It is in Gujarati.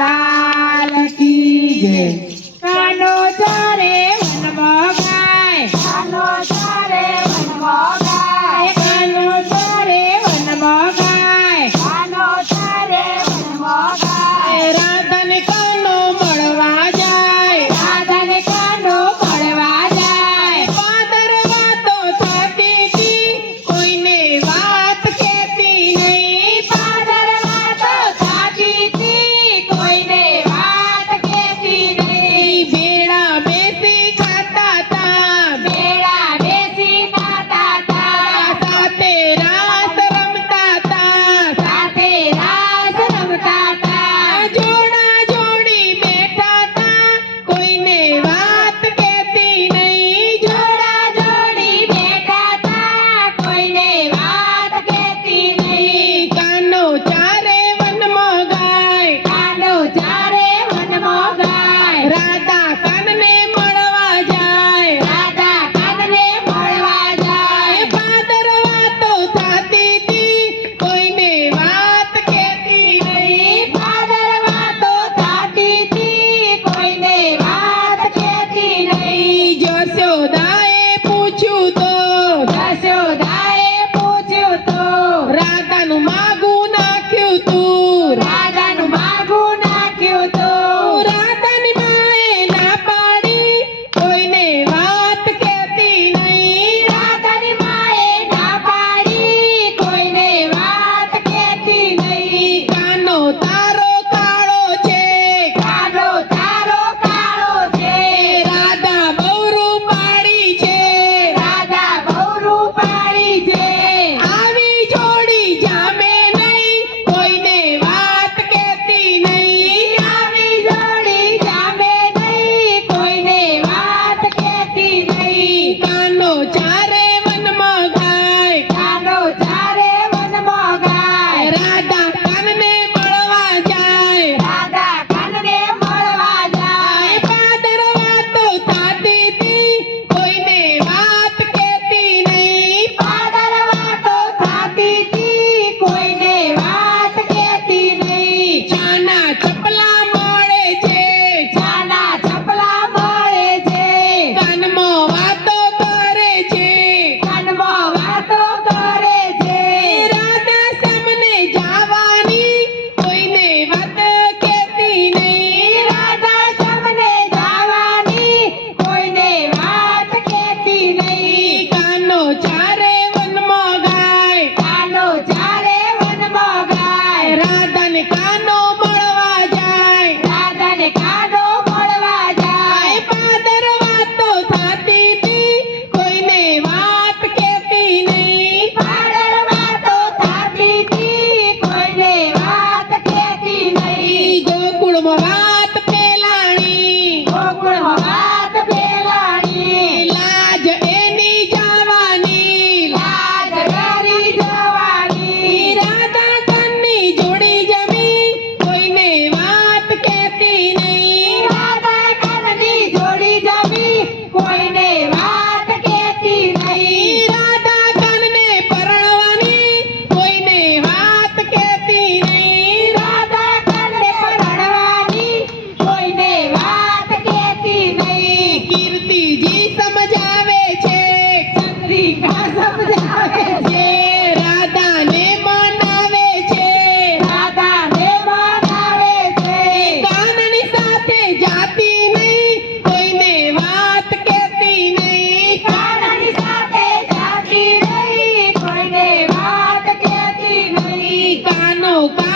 લાલ કી જય oh